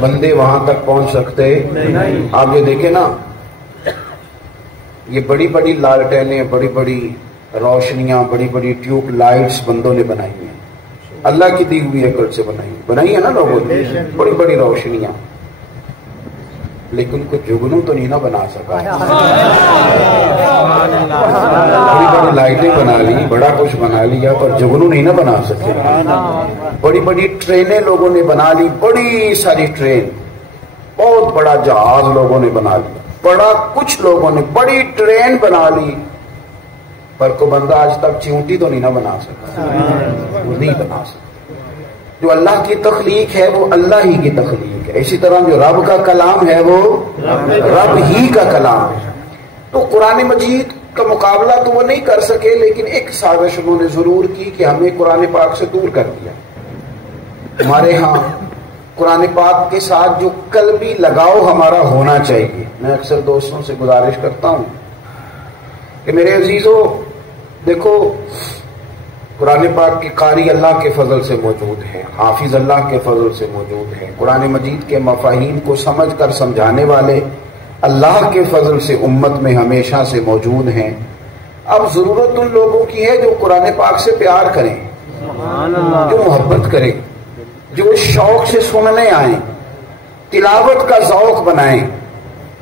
بندے وہاں تک پہنچ سکتے آپ یہ دیکھیں نا، یہ بڑی بڑی لالٹینیں، بڑی بڑی روشنیاں، بڑی بڑی ٹیوب لائٹس بندوں نے بنائی ہیں، اللہ کی دی ہوئی عقل سے بنائی ہے نا لوگوں نے، بڑی بڑی روشنیاں، لیکن کوئی جگنو تو نہیں نہ بنا سکا۔ بڑی بڑی لائٹیں بنا لی، بڑا کچھ بنا لیا، پر جگنو نہیں نہ بنا سکے۔ بڑی بڑی ٹرینیں لوگوں نے بنا لی، بڑی ساری ٹرین، بہت بڑا جہاز لوگوں نے بنا لیا، بڑا کچھ لوگوں نے بڑی ٹرین بنا لی، پر کوئی بندہ آج تک چیونٹی تو نہیں نہ بنا سکا، وہ نہیں بنا سکتا۔ جو اللہ کی تخلیق ہے وہ اللہ ہی کی تخلیق ہے، اسی طرح جو رب کا کلام ہے وہ رب ہی کا کلام ہے۔ تو قرآن مجید کا مقابلہ تو وہ نہیں کر سکے، لیکن ایک سازش انہوں نے ضرور کی کہ ہمیں قرآن پاک سے دور کر دیا۔ ہمارے ہاں قرآن پاک کے ساتھ جو قلبی لگاؤ ہمارا ہونا چاہیے۔ میں اکثر دوستوں سے گزارش کرتا ہوں کہ میرے عزیزو دیکھو، قرآن پاک کے قاری اللہ کے فضل سے موجود ہیں، حافظ اللہ کے فضل سے موجود ہیں، قرآن مجید کے مفاہیم کو سمجھ کر سمجھانے والے اللہ کے فضل سے امت میں ہمیشہ سے موجود ہیں۔ اب ضرورت ان لوگوں کی ہے جو قرآن پاک سے پیار کریں، جو محبت کریں، جو شوق سے سننے آئیں، تلاوت کا ذوق بنائیں۔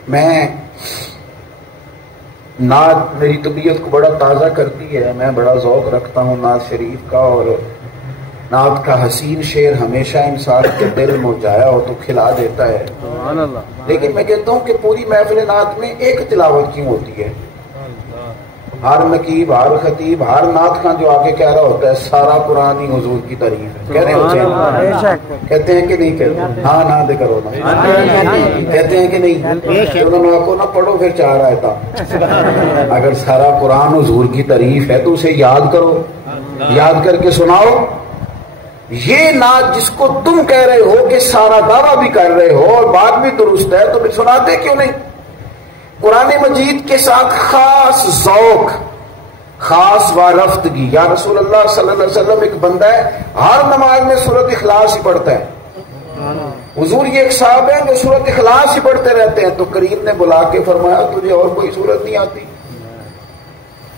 میں نعت میری طبیعت کو بڑا تازہ کرتی ہے، میں بڑا ذوق رکھتا ہوں نعت شریف کا، اور نعت کا حسین شعر ہمیشہ انسان کے دل مرجھایا ہو تو کھلا دیتا ہے۔ لیکن میں کہتا ہوں کہ پوری محفل نعت میں ایک تلاوت کیوں ہوتی ہے؟ ہر نقیب، ہر خطیب، ہر نعت خان جو آگے کہہ رہا ہوتا ہے سارا قرآن ہی حضور کی تعریف ہے، کہہ رہے ہوتے ہیں، کہتے ہیں کہ نہیں کہتے؟ ہاں نہ دے کرو نا، کہتے ہیں کہ نہیں؟ انہوں نے کو نہ پڑھو پھر چاہ رہا تھا، اگر سارا قرآن حضور کی تعریف ہے تو اسے یاد کرو، یاد کر کے سناؤ۔ یہ نعت جس کو تم کہہ رہے ہو کہ سارا دعویٰ بھی کر رہے ہو اور بات بھی درست ہے، تو پھر سناتے کیوں نہیں؟ قرآن مجید کے ساتھ خاص ذوق، خاص وارفتگی۔ یا رسول اللہ صلی اللہ علیہ وسلم ایک بندہ ہے ہر نماز میں سورۃ اخلاص ہی پڑھتا ہے، حضور یہ ایک صاحب ہے جو سورۃ اخلاص ہی پڑھتے رہتے ہیں، تو کریم نے بلا کے فرمایا تجھے اور کوئی سورت نہیں آتی؟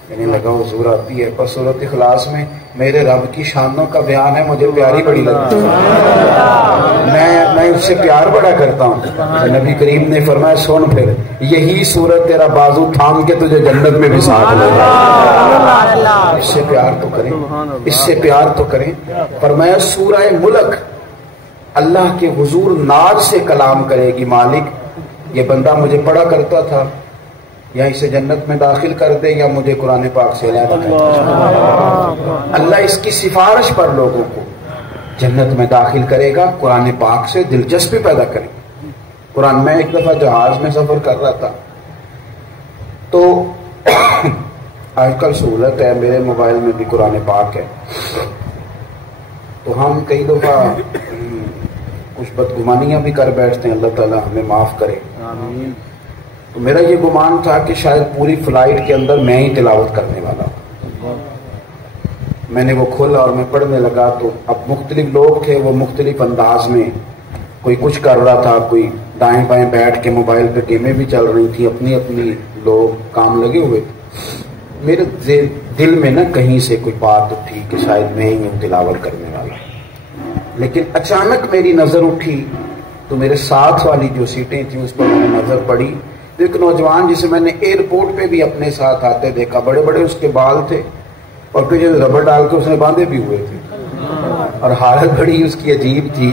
کہنے لگا حضور آتی ہے، پر سورۃ اخلاص میں میرے رب کی شانوں کا بیان ہے، مجھے پیاری بڑی لگتی ہے، میں اس سے پیار بڑا کرتا ہوں۔ نبی کریم نے فرمایا سن پھر یہی سورت تیرا بازو تھام کے تجھے جنت میں بھی ساتھ لے گا، اس سے پیار تو کریں، اس سے پیار تو کریں۔ فرمایا سورہ ملک اللہ کے حضور ناز سے کلام کرے گی، مالک یہ بندہ مجھے پڑھا کرتا تھا، یا اسے جنت میں داخل کر دے یا مجھے قرآن پاک سے علیحدہ کر دے۔ اللہ اس کی سفارش پر لوگوں کو جنت میں داخل کرے گا، قرآن پاک سے دلچسپی پیدا کرے گا۔ قرآن میں ایک دفعہ جہاز میں سفر کر رہا تھا، تو آج کل سہولت ہے، میرے موبائل میں بھی قرآن پاک ہے، تو ہم کئی دفعہ کچھ بدگمانیاں بھی کر بیٹھتے ہیں، اللہ تعالیٰ ہمیں معاف کرے۔ تو میرا یہ گمان تھا کہ شاید پوری فلائٹ کے اندر میں ہی تلاوت کرنے والا ہوں۔ میں نے وہ کھولا اور میں پڑھنے لگا، تو اب مختلف لوگ تھے، وہ مختلف انداز میں، کوئی کچھ کر رہا تھا، کوئی دائیں بائیں بیٹھ کے موبائل پہ گیمیں بھی چل رہی تھی، اپنی اپنی لوگ کام لگے ہوئے تھے۔ میرے دل میں نہ کہیں سے کوئی بات اٹھی کہ شاید میں ہی ہوں تلاوت کرنے والا، لیکن اچانک میری نظر اٹھی تو میرے ساتھ والی جو سیٹیں تھیں اس پر میں نے نظر پڑی، تو ایک نوجوان جسے میں نے ایئرپورٹ پہ بھی اپنے ساتھ آتے دیکھا، بڑے بڑے اس کے بال تھے اور پھر ربڑ ڈال کے اس نے باندھے بھی ہوئے تھے، اور حالت بڑی اس کی عجیب تھی،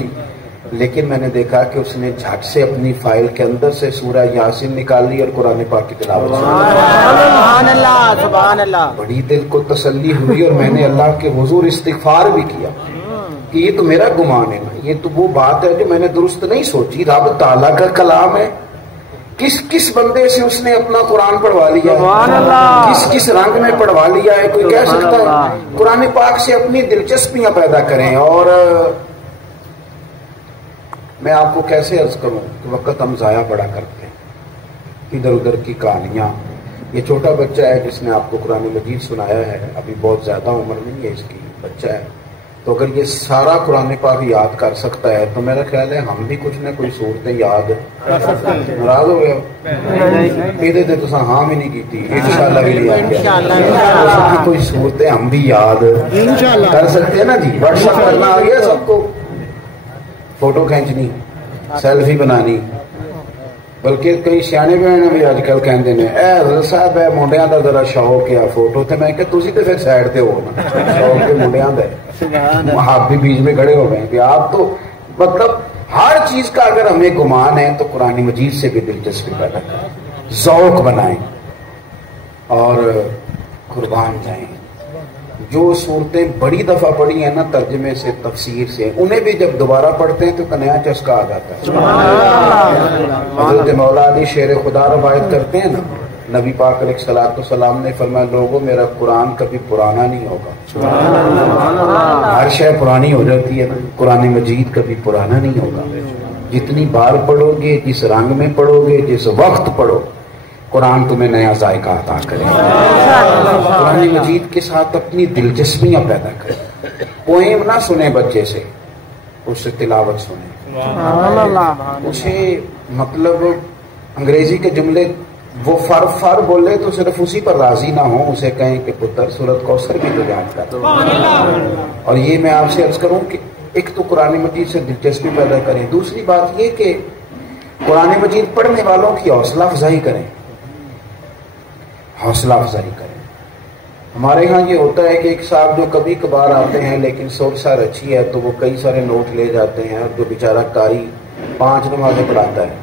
لیکن میں نے دیکھا کہ اس نے جھٹ سے اپنی فائل کے اندر سے سورہ یاسین نکال لی اور قرآن پاک کی تلاوت سبحان اللہ سبحان اللہ۔ بڑی دل کو تسلی ہوئی، اور میں نے اللہ کے حضور استغفار بھی کیا کہ یہ تو میرا گمان ہے نا، یہ تو وہ بات ہے جو میں نے درست نہیں سوچی، رب تعالیٰ کا کلام ہے، کس بندے سے اس نے اپنا قرآن پڑھوا لیا ہے، کس رنگ میں پڑھوا لیا ہے، کوئی کہہ سکتا ہے؟ قرآن پاک سے اپنی دلچسپیاں پیدا کریں۔ اور میں آپ کو کیسے عرض کروں کہ وقت ہم ضائع بڑا کرتے ہیں، ادھر ادھر کی کہانیاں۔ یہ چھوٹا بچہ ہے جس نے آپ کو قرآن مجید سنایا ہے، ابھی بہت زیادہ عمر نہیں ہے اس کی، بچہ ہے، تو اگر یہ سارا قرآن پاک یاد کر سکتا ہے تو میرا خیال ہے ہم بھی کچھ نہ کوئی صورتیں یاد ناراض ہو گئے یہ تو ہاں بھی نہیں کی انشاءاللہ بھی نہیں کوئی صورتیں ہم بھی یاد کر سکتے ہیں نا جی. واٹس ایپ کرنا آ گیا سب کو, فوٹو کھینچنی, سیلفی بنانی, بلکہ کئی سیانے بہن بھی اج کل کہتے ہیں اے حضرت صاحب ہے منڈیاں دا ذرا شوق ہے فوٹو تے. میں کہ تسی تے پھر سائڈ تے ہو نا, شوق تے منڈیاں دا ہے, آپ بھی بیچ میں کھڑے ہو گئے کہ آپ تو مطلب ہر چیز کا اگر ہمیں گمان ہے تو قرآن مجید سے بھی دلچسپی پیدا کریں, ذوق بنائیں اور قربان جائیں. جو صورتیں بڑی دفعہ پڑھی ہیں نا ترجمے سے تفسیر سے, انہیں بھی جب دوبارہ پڑھتے ہیں تو ایک نیا چسکا آ جاتا ہے. حضرت مولا علی شیر خدا روایت کرتے ہیں نا, نبی پاک علیہ الصلوۃ والسلام نے فرمایا لوگوں میرا قرآن کبھی پرانا نہیں ہوگا. ہر شے پرانی ہو جاتی ہے نا, قرآن مجید کبھی پرانا نہیں ہوگا. جتنی بار پڑھو گے, جس رنگ میں پڑھو گے, جس وقت پڑھو, قرآن تمہیں نیا ذائقہ عطا کرے. قرآن مجید کے ساتھ اپنی دلچسپیاں پیدا کریں. پوئم نہ سنیں بچے سے, اس سے تلاوت سنیں. اسے مطلب انگریزی کے جملے وہ فر بولے تو صرف اسی پر راضی نہ ہوں, اسے کہیں کہ پتر سورۃ کوثر بھی تو یاد کر. اور یہ میں آپ سے عرض کروں کہ ایک تو قرآن مجید سے دلچسپی پیدا کریں, دوسری بات یہ کہ قرآن مجید پڑھنے والوں کی حوصلہ افزائی کریں. حوصلہ افزائی کریں. ہمارے ہاں یہ ہوتا ہے کہ ایک صاحب جو کبھی کبھار آتے ہیں لیکن سر اچھی ہے تو وہ کئی سارے نوٹ لے جاتے ہیں, اور جو بیچارہ قاری 5 نمازیں پڑھاتا ہے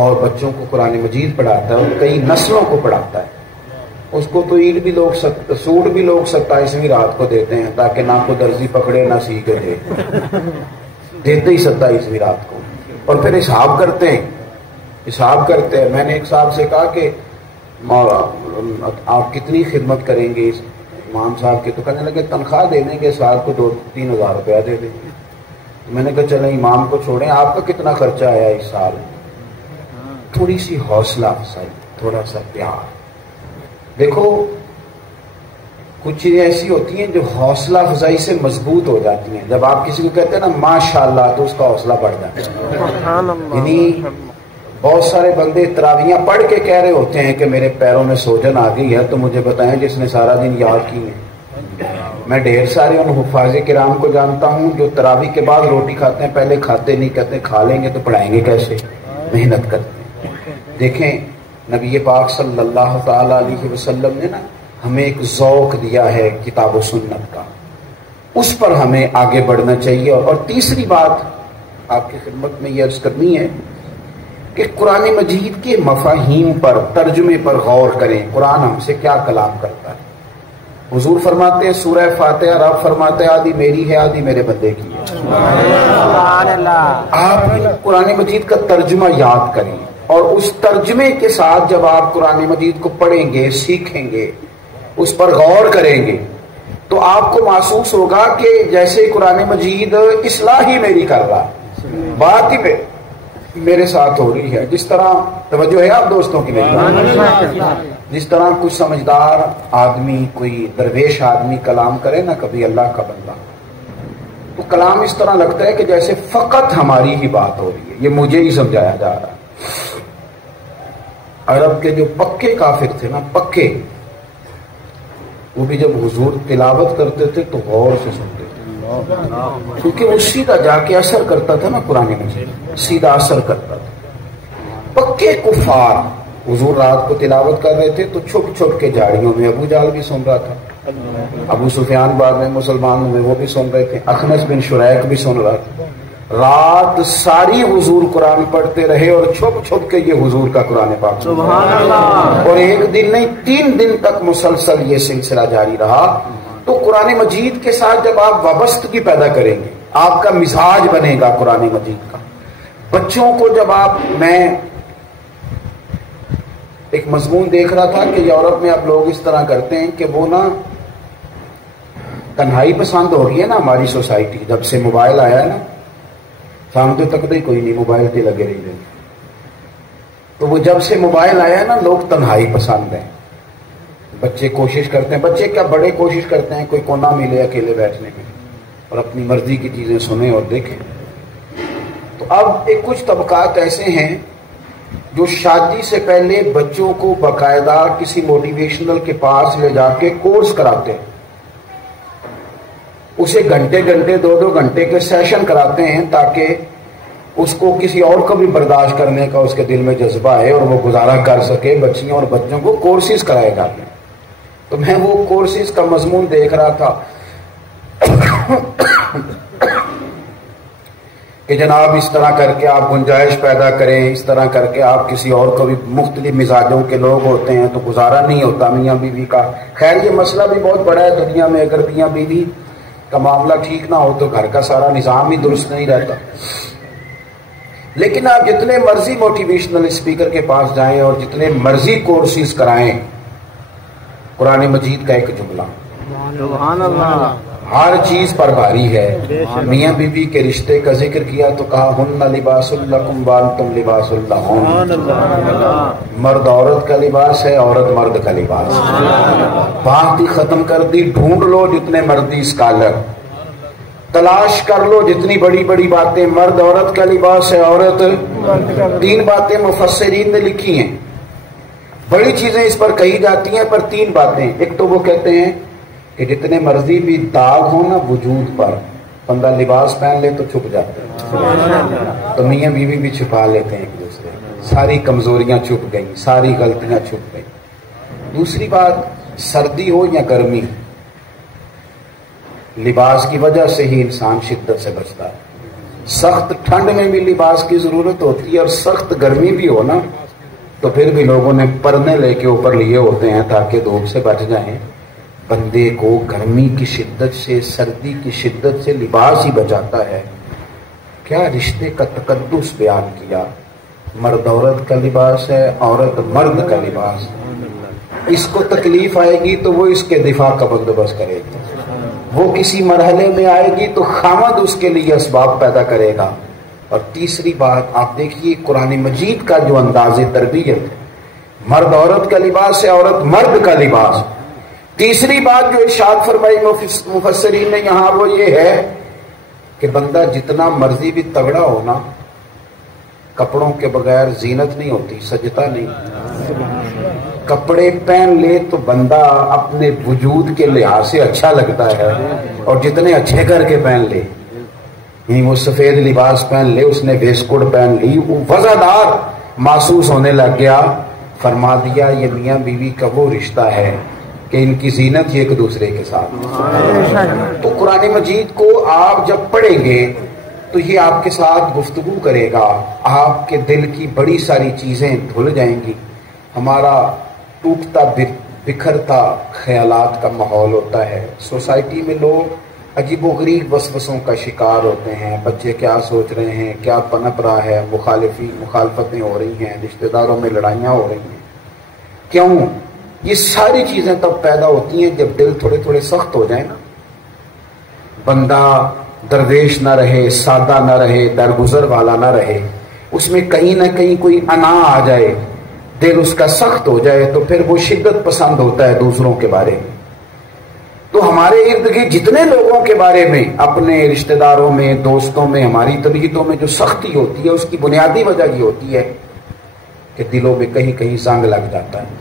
اور بچوں کو قرآن مجید پڑھاتا ہے اور کئی نسلوں کو پڑھاتا ہے, اس کو تو عید بھی لوگ سوٹ بھی لوگ 27ویں رات کو دیتے ہیں تاکہ نہ کو درزی پکڑے نہ سی کے دے, دیتے ہی 27ویں رات کو. اور پھر حساب کرتے ہیں. میں نے ایک صاحب سے کہا کہ آپ کتنی خدمت کریں گے اس امام صاحب کی, تو کہنے لگے تنخواہ دے دیں گے سال کو 2-3 ہزار روپیہ دے دیں گے. میں نے کہا چلیں امام کو چھوڑیں, آپ کا کتنا خرچہ آیا اس سال. تھوڑی سی حوصلہ افزائی, تھوڑا سا پیار. دیکھو کچھ چیزیں ایسی ہوتی ہیں جو حوصلہ افزائی سے مضبوط ہو جاتی ہیں. جب آپ کسی کو کہتے ہیں نا ماشاءاللہ تو اس کا حوصلہ بڑھ جاتا ہے. یعنی بہت سارے بندے تراویحاں پڑھ کے کہہ رہے ہوتے ہیں کہ میرے پیروں میں سوجن آ گئی ہے, تو مجھے بتائیں جس نے سارا دن یاد کی ہے. میں ڈھیر سارے ان حفاظ کرام کو جانتا ہوں جو تراویح کے بعد روٹی کھاتے ہیں, پہلے کھاتے نہیں, کہتے ہیں کھا لیں گے تو پڑھائیں گے کیسے, محنت کرتے ہیں. دیکھیں نبی پاک صلی اللہ تعالی علیہ وسلم نے نا ہمیں ایک ذوق دیا ہے کتاب و سنت کا, اس پر ہمیں آگے بڑھنا چاہیے. اور تیسری بات آپ کی خدمت میں یہ عرض کرنی ہے کہ قرآن مجید کے مفاہیم پر, ترجمے پر غور کریں. قرآن ہم سے کیا کلام کرتا ہے. حضور فرماتے ہیں سورہ فاتحہ, رب فرماتے ہیں آدھی میری ہے آدھی میرے بندے کی ہے. آپ قرآن مجید کا ترجمہ یاد کریں, اور اس ترجمے کے ساتھ جب آپ قرآن مجید کو پڑھیں گے, سیکھیں گے, اس پر غور کریں گے, تو آپ کو محسوس ہوگا کہ جیسے قرآن مجید اصلاح ہی میری کر رہا ہے, بات ہی میرے ساتھ ہو رہی ہے. جس طرح توجہ ہے آپ دوستوں کی میری, جس طرح کچھ سمجھدار آدمی, کوئی درویش آدمی کلام کرے نا کبھی اللہ کا بندہ, تو کلام اس طرح لگتا ہے کہ جیسے فقط ہماری ہی بات ہو رہی ہے, یہ مجھے ہی سمجھایا جا رہا ہے. عرب کے جو پکے کافر تھے نا, پکے, وہ بھی جب حضور تلاوت کرتے تھے تو غور سے سنتے تھے, کیونکہ وہ سیدھا جا کے اثر کرتا تھا نا, قرآن مجید سیدھا اثر کرتا تھا. پکے کفار حضور رات کو تلاوت کر رہے تھے تو چھپ چھپ کے جھاڑیوں میں, ابو جہل بھی سن رہا تھا, ابو سفیان بعد میں مسلمان ہوئے وہ بھی سن رہے تھے, اخنس بن شریک بھی سن رہا تھا. رات ساری حضور قرآن پڑھتے رہے اور چھپ چھپ کے یہ حضور کا قرآن پاک سبحان اللہ, اور ایک دن نہیں 3 دن تک مسلسل یہ سلسلہ جاری رہا. تو قرآن مجید کے ساتھ جب آپ وابستگی پیدا کریں گے, آپ کا مزاج بنے گا قرآن مجید کا. بچوں کو جب آپ, میں ایک مضمون دیکھ رہا تھا کہ یورپ میں اب لوگ اس طرح کرتے ہیں کہ وہ نا تنہائی پسند ہو گئی ہے نا ہماری سوسائٹی, جب سے موبائل آیا ہے نا, سامنے تک ہی کوئی نہیں, موبائل پہ لگے رہی دیں. تو وہ جب سے موبائل آیا ہے نا لوگ تنہائی پسند ہیں. بچے کوشش کرتے ہیں، بچے کیا بڑے کوشش کرتے ہیں کوئی کونا ملے اکیلے بیٹھنے میں اور اپنی مرضی کی چیزیں سنیں اور دیکھیں۔ تو اب ایک کچھ طبقات ایسے ہیں جو شادی سے پہلے بچوں کو باقاعدہ کسی موٹیویشنل کے پاس لے جا کے کورس کراتے ہیں، اسے گھنٹے گھنٹے 2-2 گھنٹے کے سیشن کراتے ہیں تاکہ اس کو کسی اور کو بھی برداشت کرنے کا اس کے دل میں جذبہ ہے اور وہ گزارا کر سکے۔ بچیاں اور بچوں کو کورسز کرائے جاتے ہیں۔ تو میں وہ کورسز کا مضمون دیکھ رہا تھا کہ جناب اس طرح کر کے آپ گنجائش پیدا کریں، اس طرح کر کے آپ کسی اور کو بھی، مختلف مزاجوں کے لوگ ہوتے ہیں تو گزارا نہیں ہوتا میاں بیوی کا۔ خیر یہ مسئلہ بھی بہت بڑا ہے دنیا میں، اگر میاں بیوی کا معاملہ ٹھیک نہ ہو تو گھر کا سارا نظام ہی درست نہیں رہتا۔ لیکن آپ جتنے مرضی موٹیویشنل اسپیکر کے پاس جائیں اور جتنے مرضی کورسز کرائیں، قرآن مجید کا ایک جملہ سبحان اللہ ہر چیز پر بھاری ہے۔ میاں بیوی کے رشتے کا ذکر کیا تو کہا ہن لباس لکم وانتم لباس لہن، مرد عورت کا لباس ہے، عورت مرد کا لباس ہے۔ بات ہی ختم کر دی، ڈھونڈ لو جتنے مردی اسکالر، تلاش کر لو جتنی بڑی بڑی باتیں، مرد عورت کا لباس ہے، عورت، 3 باتیں مفسرین نے لکھی ہیں، بڑی چیزیں اس پر کہی جاتی ہیں پر 3 باتیں۔ ایک تو وہ کہتے ہیں کہ جتنے مرضی بھی داغ ہو نا وجود پر، بندہ لباس پہن لے تو چھپ جاتا ہے، تو میاں بیوی بھی چھپا لیتے ہیں ایک دوسرے، ساری کمزوریاں چھپ گئیں، ساری غلطیاں چھپ گئیں۔ دوسری بات، سردی ہو یا گرمی، لباس کی وجہ سے ہی انسان شدت سے بچتا ہے۔ سخت ٹھنڈ میں بھی لباس کی ضرورت ہوتی ہے اور سخت گرمی بھی ہو نا تو پھر بھی لوگوں نے پردے لے کے اوپر لیے ہوتے ہیں تاکہ دھوپ سے بچ جائیں۔ بندے کو گرمی کی شدت سے، سردی کی شدت سے لباس ہی بچاتا ہے۔ کیا رشتے کا تقدس بیان کیا، مرد عورت کا لباس ہے، عورت مرد کا لباس ہے۔ اس کو تکلیف آئے گی تو وہ اس کے دفاع کا بندوبست کرے گی، وہ کسی مرحلے میں آئے گی تو خامد اس کے لیے اسباب پیدا کرے گا۔ اور تیسری بات آپ دیکھیے قرآن مجید کا جو انداز تربیت ہے، مرد عورت کا لباس ہے، عورت مرد کا لباس۔ تیسری بات جو ارشاد فرمائی مفسرین نے یہاں وہ یہ ہے کہ بندہ جتنا مرضی بھی تگڑا ہو نا، کپڑوں کے بغیر زینت نہیں ہوتی، سجتا نہیں۔ کپڑے پہن لے تو بندہ اپنے وجود کے لحاظ سے اچھا لگتا ہے، اور جتنے اچھے کر کے پہن لے، یعنی وہ سفید لباس پہن لے، اس نے ویسکوٹ پہن لی، وہ وزادار محسوس ہونے لگ گیا۔ فرما دیا یہ میاں بیوی کا وہ رشتہ ہے کہ ان کی زینت یہ ایک دوسرے کے ساتھ۔ تو قرآن مجید کو آپ جب پڑھیں گے تو یہ آپ کے ساتھ گفتگو کرے گا، آپ کے دل کی بڑی ساری چیزیں دھل جائیں گی۔ ہمارا ٹوٹتا بکھرتا خیالات کا ماحول ہوتا ہے، سوسائٹی میں لوگ عجیب و غریب وسوسوں کا شکار ہوتے ہیں، بچے کیا سوچ رہے ہیں، کیا پنپ رہا ہے، مخالفتیں ہو رہی ہیں، رشتہ داروں میں لڑائیاں ہو رہی ہیں۔ کیوں؟ یہ ساری چیزیں تب پیدا ہوتی ہیں جب دل تھوڑے تھوڑے سخت ہو جائیں نا، بندہ درویش نہ رہے، سادہ نہ رہے، درگزر والا نہ رہے، اس میں کہیں نہ کہیں کوئی انا آ جائے، دل اس کا سخت ہو جائے تو پھر وہ شدت پسند ہوتا ہے دوسروں کے بارے میں۔ تو ہمارے ارد گرد جتنے لوگوں کے بارے میں، اپنے رشتہ داروں میں، دوستوں میں، ہماری طبیعتوں میں جو سختی ہوتی ہے، اس کی بنیادی وجہ یہ ہوتی ہے کہ دلوں میں کہیں کہیں زنگ لگ جاتا ہے۔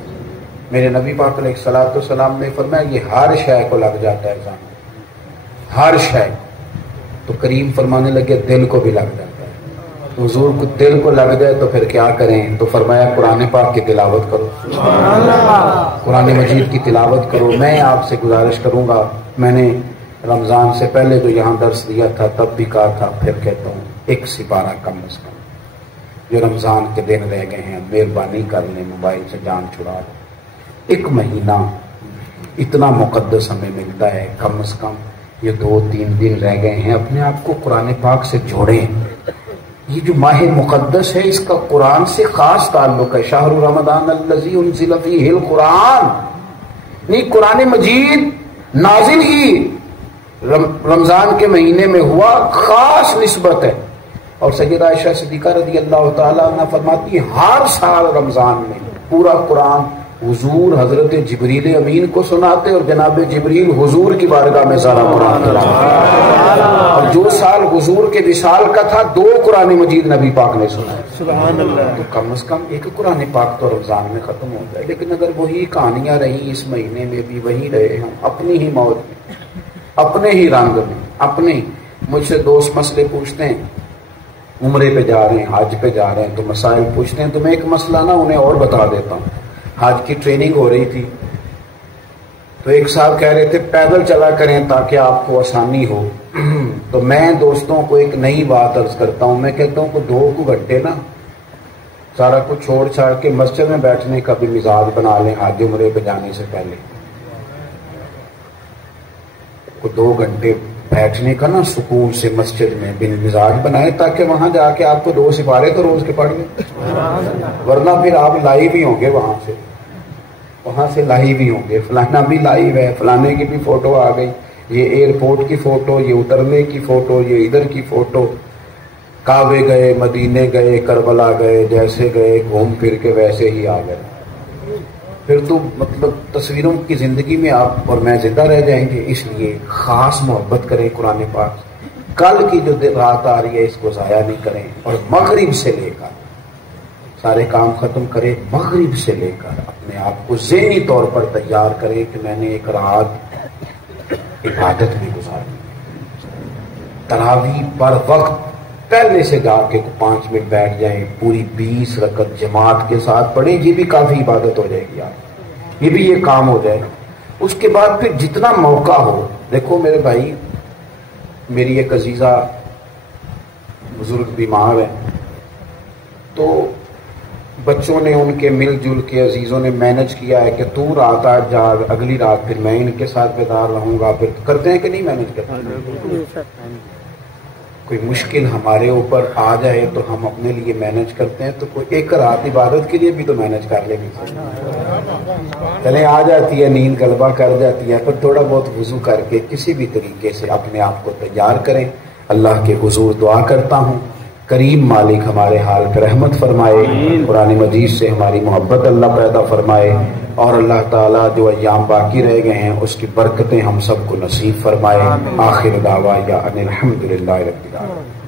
میرے نبی پاک علیہ الصلوۃ والسلام نے فرمایا یہ ہر شے کو لگ جاتا ہے زنگ، ہر شے۔ تو کریم فرمانے لگے دل کو بھی لگ جاتا ہے۔ حضور کو دل کو لگ جائے تو پھر کیا کریں؟ تو فرمایا قرآن پاک کی تلاوت کرو، قرآن مجید کی تلاوت کرو۔ میں آپ سے گزارش کروں گا، میں نے رمضان سے پہلے جو یہاں درس دیا تھا تب بھی کہا تھا، پھر کہتا ہوں، 1 سپارہ کم از کم، جو رمضان کے دن رہ گئے ہیں مہربانی کر لیں، موبائل سے جان چھڑا لیں۔ 1 مہینہ اتنا مقدس ہمیں ملتا ہے، کم از کم یہ 2-3 دن رہ گئے ہیں، اپنے آپ کو قرآن پاک سے جوڑیں۔ یہ جو ماہ مقدس ہے اس کا قرآن سے خاص تعلق ہے۔ شہر رمضان الذی انزل فیہ القرآن، نہیں قرآن مجید نازل ہی رمضان کے مہینے میں ہوا، خاص نسبت ہے۔ اور سیدہ عائشہ صدیقہ رضی اللہ تعالیٰ عنہ فرماتی ہے ہر سال رمضان میں پورا قرآن حضور حضرت جبریل امین کو سناتے اور جناب جبریل حضور کی بارگاہ میں سارا قرآن تلاوت، اور جو سال حضور کے وصال کا تھا 2 قرآن مجید نبی پاک نے سنائے، سبحان اللہ۔ تو کم از کم ایک قرآن پاک تو رمضان میں ختم ہو جائے، لیکن اگر وہی کہانیاں رہی اس مہینے میں بھی وہی رہے ہم اپنی ہی موت میں، اپنے ہی رنگ میں، اپنے مجھ سے دوست مسئلے پوچھتے ہیں، عمرے پہ جا رہے ہیں، حج پہ جا رہے ہیں تو مسائل پوچھتے ہیں، تو میں ایک مسئلہ نا انہیں اور بتا دیتا ہوں۔ حج کی ٹریننگ ہو رہی تھی تو ایک صاحب کہہ رہے تھے پیدل چلا کریں تاکہ آپ کو آسانی ہو، تو میں دوستوں کو ایک نئی بات عرض کرتا ہوں، میں کہتا ہوں کہ 2 گھنٹے نا سارا کچھ چھوڑ چھاڑ کے مسجد میں بیٹھنے کا بھی مزاج بنا لیں حج عمرے پہ جانے سے پہلے، 2 گھنٹے بیٹھنے کا نا سکون سے مسجد میں بن مزاج بنائے تاکہ وہاں جا کے آپ کو 2 سپارے تو روز کے پڑھ لیں، ورنہ پھر آپ لائیو ہی ہوں گے وہاں سے لائیو ہی ہوں گے، فلانا بھی لائیو ہے، فلانے کی بھی فوٹو آ گئی، یہ ایئرپورٹ کی فوٹو، یہ اترنے کی فوٹو، یہ ادھر کی فوٹو، کعبے گئے، مدینے گئے، کربلا گئے، جیسے گئے گھوم پھر کے ویسے ہی آ گئے، پھر تو مطلب تصویروں کی زندگی میں آپ اور میں زندہ رہ جائیں گے۔ اس لیے خاص محبت کریں قرآن پاک، کل کی جو رات آ رہی ہے اس کو ضائع نہیں کریں، اور مغرب سے لے کر سارے کام ختم کریں، مغرب سے لے کر اپنے آپ کو ذہنی طور پر تیار کریں کہ میں نے ایک رات عبادت میں گزاری، تراویح پر وقت پہلے سے جا کے 5 منٹ بیٹھ جائیں، پوری 20 رکعت جماعت کے ساتھ پڑھیں، یہ بھی کافی عبادت ہو جائے گی آپ، یہ بھی یہ کام ہو جائے۔ اس کے بعد پھر جتنا موقع ہو، دیکھو میرے بھائی، میری ایک عزیزہ بزرگ بیمار ہیں، تو بچوں نے ان کے مل جل کے عزیزوں نے مینج کیا ہے کہ تو رات آج جا، اگلی رات پھر میں ان کے ساتھ بیدار رہوں گا، پھر کرتے ہیں کہ نہیں مینج کرتے؟ کوئی مشکل ہمارے اوپر آ جائے تو ہم اپنے لیے مینج کرتے ہیں، تو کوئی ایک رات عبادت کے لیے بھی تو مینج کر لیں گے، چلیں آ جاتی ہے نیند غلبہ کر جاتی ہے، پر تھوڑا بہت وضو کر کے کسی بھی طریقے سے اپنے آپ کو تیار کریں۔ اللہ کے حضور دعا کرتا ہوں کریم مالک ہمارے حال پہ رحمت فرمائے، قرآن مجید سے ہماری محبت اللہ پیدا فرمائے، اور اللہ تعالیٰ جو ایام باقی رہ گئے ہیں اس کی برکتیں ہم سب کو نصیب فرمائے۔ آخر دعوانا ان الحمدللہ رب العالمین۔